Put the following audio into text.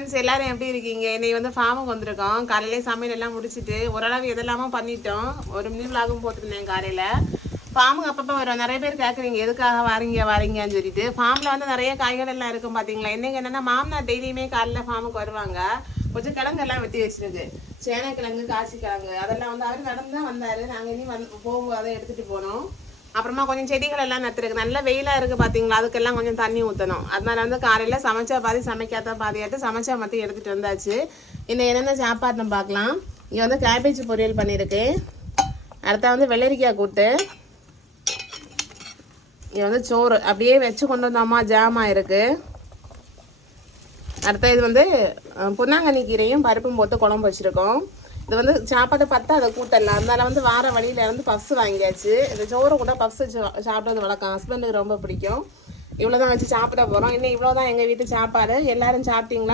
Friends, எல்லாரும் எப்படி இருக்கீங்க? இன்னைக்கு வந்து ஃபார்முக்கு வந்திருக்கோம். காலையிலே சமையல் எல்லாம் முடிச்சுட்டு ஓரளவு எதெல்லாமோ பண்ணிட்டோம். ஒரு மினி விலாகும் போட்டிருந்தேன் காலையில். ஃபார்முக்கு அப்பப்போ வரும். நிறைய பேர் கேட்குறீங்க எதுக்காக வாரீங்கன்னு சொல்லிட்டு. ஃபார்மில் வந்து நிறைய காய்கள் எல்லாம் இருக்கும் பார்த்தீங்களா. இன்னைக்கு என்னென்னா மாமனார் டெய்லியுமே காலையில் ஃபார்முக்கு வருவாங்க. கொஞ்சம் கிழங்கெல்லாம் வெட்டி வச்சிருக்கு. சேனைக்கிழங்கு, காசி கிழங்கு அதெல்லாம் வந்து அவர் நடந்து தான் வந்தார். நாங்கள் இனி போகும்போது அதை எடுத்துகிட்டு போனோம். அப்புறமா கொஞ்சம் செடிகள் எல்லாம் நட்டுருக்கு. நல்ல வெயிலாக இருக்குது பார்த்தீங்களா. அதுக்கெல்லாம் கொஞ்சம் தண்ணி ஊற்றணும். அதனால வந்து காலையில் சமைச்சா பாதி சமைக்காத பாதியாட்டு சமைச்சா மட்டும் எடுத்துகிட்டு வந்தாச்சு. இன்னும் என்னென்ன சாப்பாடுன்னு பார்க்கலாம். இங்கே வந்து கேபேஜ் பொரியல் பண்ணியிருக்கு. அடுத்த வந்து வெள்ளரிக்காய் கூட்டு. இங்கே வந்து சோறு அப்படியே வச்சு கொண்டு வந்தோமா ஜாமா இருக்குது. அடுத்த இது வந்து பொன்னாங்கண்ணி கீரையும் பருப்பும் போட்டு குழம்பு வச்சுருக்கோம். இது வந்து சாப்பாடு பார்த்தா அதை கூட்டலாம். அதனால வந்து வார வழியில் வந்து பப்ஸ் வாங்கியாச்சு. இந்த சோறு கூட பப்ஸ் சாப்பிட்றது வழக்கம். ஹஸ்பண்டுக்கு ரொம்ப பிடிக்கும். இவ்வளோ தான் வச்சு சாப்பிட போகிறோம். இன்னும் இவ்வளோ தான் எங்கள் வீட்டு சாப்பாடு. எல்லோரும் சாப்பிட்டீங்களா?